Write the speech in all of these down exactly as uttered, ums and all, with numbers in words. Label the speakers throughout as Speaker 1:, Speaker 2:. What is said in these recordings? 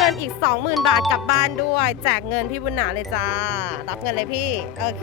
Speaker 1: งินอีก สองหมื่น บาทกลับบ้านด้วยแจกเงินพี่บุญหนาเลยจ้ารับเงินเลยพี่โอเค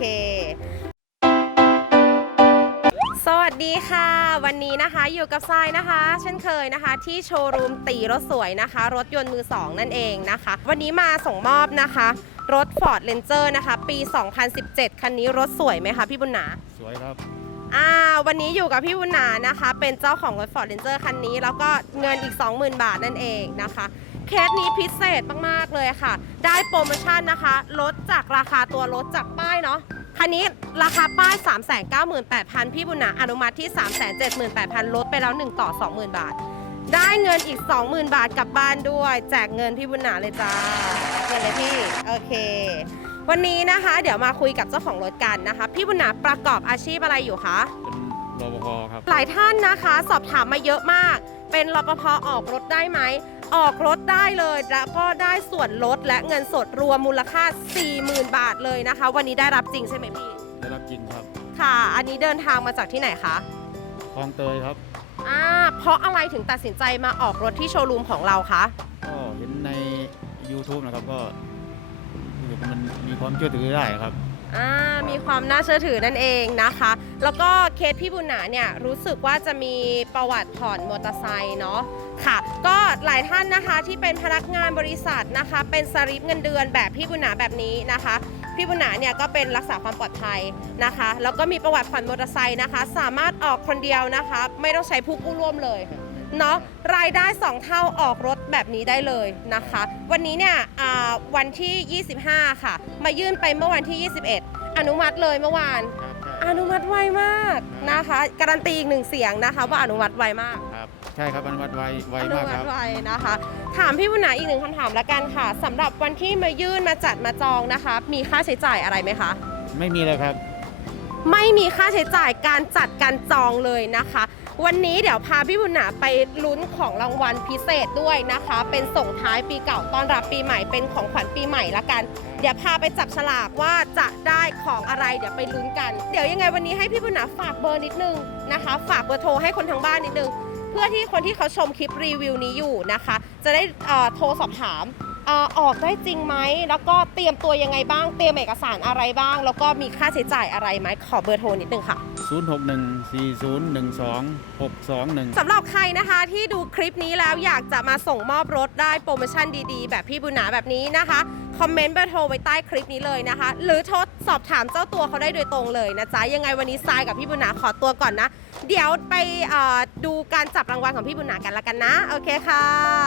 Speaker 1: สวัสดีค่ะวันนี้นะคะอยู่กับทรายนะคะเช่นเคยนะคะที่โชว์รูมตีรถสวยนะคะรถยนต์มือสองนั่นเองนะคะวันนี้มาส่งมอบนะคะรถ Ford Ranger นะคะปี สองพันสิบเจ็ด คันนี้รถสวยไหมคะพี่บุญหนา
Speaker 2: สวยครับ
Speaker 1: อ่าวันนี้อยู่กับพี่บุญหนานะคะเป็นเจ้าของรถ Ford Ranger คันนี้แล้วก็เงินอีก สองหมื่น บาทนั่นเองนะคะเคสนี้พิเศษมากๆเลยค่ะได้โปรโมชั่นนะคะลดจากราคาตัวรถจากป้ายเนาะคันนี้ราคาป้าย สามแสนเก้าหมื่นแปดพัน พี่บุญหนาอนุมัติที่ สามแสนเจ็ดหมื่นแปดพัน ลดไปแล้วหนึ่งต่อ สองหมื่น บาทได้เงินอีก สองหมื่น บาทกลับบ้านด้วยแจกเงินพี่บุญหนาเลยจ้าเงินเลยพี่โอเควันนี้นะคะเดี๋ยวมาคุยกับเจ้าของรถกันนะคะพี่บุญหนาประกอบอาชีพอะไรอยู่คะ
Speaker 2: เป็นรปภครับ
Speaker 1: หลายท่านนะคะสอบถามมาเยอะมากเป็นรปภออกรถได้ไหมออกรถได้เลยแล้วก็ได้ส่วนลดและเงินสดรวมมูลค่า สี่หมื่น บาทเลยนะคะวันนี้ได้รับจริงใช่ไหมพี่
Speaker 2: ได้รับจริงครับ
Speaker 1: ค่ะอันนี้เดินทางมาจากที่ไหนคะ
Speaker 2: คลองเตยครับ
Speaker 1: อ่าเพราะอะไรถึงตัดสินใจมาออกรถที่โชว์รูมของเราคะ
Speaker 2: ก็เห็นใน YouTube นะครับก็มันมีความเชื่อถือได้ครับ
Speaker 1: อ่ามีความน่าเชื่อถือนั่นเองนะคะแล้วก็เคสพี่บุญหนาเนี่ยรู้สึกว่าจะมีประวัติผ่อนมอเตอร์ไซค์เนาะค่ะก็หลายท่านนะคะที่เป็นพนักงานบริษัทนะคะเป็นสลิปเงินเดือนแบบพี่บุญหนาแบบนี้นะคะพี่บุญหนาเนี่ยก็เป็นรักษาความปลอดภัยนะคะแล้วก็มีประวัติผ่อนมอเตอร์ไซค์นะคะสามารถออกคนเดียวนะคะไม่ต้องใช้ผู้กู้ร่วมเลยเนาะรายได้สองเท่าออกรถแบบนี้ได้เลยนะคะวันนี้เนี่ยวันที่ยี่สิบห้าค่ะมายื่นไปเมื่อวันที่ยี่สิบเอ็ดอนุมัติเลยเมื่อวานอนุมัติไวมากนะคะการันตีอีกหนึ่งเสียงนะคะว่าอนุมัติไวมาก
Speaker 2: ครับใช่ครับอนุมัติไวไวมากครับอนุมัติ
Speaker 1: ไวนะคะถามพี่บุญหนาอีกหนึ่งคำถามละกันค่ะสำหรับวันที่มายื่นมาจัดมาจองนะคะมีค่าใช้จ่ายอะไรไหมคะ
Speaker 2: ไม่มีเลยครับ
Speaker 1: ไม่มีค่าใช้จ่ายการจัดการจองเลยนะคะวันนี้เดี๋ยวพาพี่บุญหนาไปลุ้นของรางวัลพิเศษด้วยนะคะเป็นส่งท้ายปีเก่าต้อนรับปีใหม่เป็นของขวัญปีใหม่ละกันเดี๋ยวพาไปจับฉลากว่าจะได้ของอะไรเดี๋ยวไปลุ้นกันเดี๋ยวยังไงวันนี้ให้พี่บุญหนาฝากเบอร์นิดนึงนะคะฝากเบอร์โทรให้คนทางบ้านนิดนึงเพื่อที่คนที่เขาชมคลิปรีวิวนี้อยู่นะคะจะได้โทรสอบถามออกได้จริงไหมแล้วก็เตรียมตัวยังไงบ้างเตรียมเอกสารอะไรบ้างแล้วก็มีค่าใช้จ่ายอะไรไหมขอเบอร์โทรนิดนึงค่ะ
Speaker 2: ศูนย์ หก หนึ่ง สี่ ศูนย์ หนึ่ง สอง หก สอง หนึ่ง
Speaker 1: สำหรับใครนะคะที่ดูคลิปนี้แล้วอยากจะมาส่งมอบรถได้โปรโมชั่นดีๆแบบพี่บุญหนาแบบนี้นะคะคอมเมนต์เบอร์โทรไว้ใต้คลิปนี้เลยนะคะหรือโทรสอบถามเจ้าตัวเขาได้โดยตรงเลยนะจ๊ะยังไงวันนี้ทรายกับพี่บุญหนาขอตัวก่อนนะเดี๋ยวไปดูการจับรางวัลของพี่บุญหนากันละกันนะโอเคค่ะ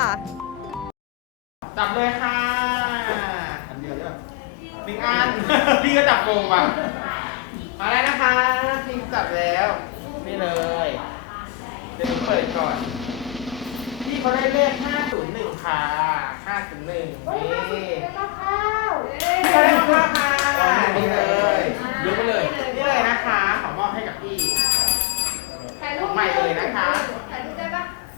Speaker 3: จับเลยค่ะอันเดียวเนี่ยหนึ่งอันพี่ก็จับโกงป่ะมาแล้วนะคะพี่จับแล้วนี่เลยเดี๋ยวเปิดก่อนพี่เขาได้เลขห้าศูนย์หนึ่งค่ะห้าศูนย์หนึ่งนี่เขาได้มาค่ะนี่เลย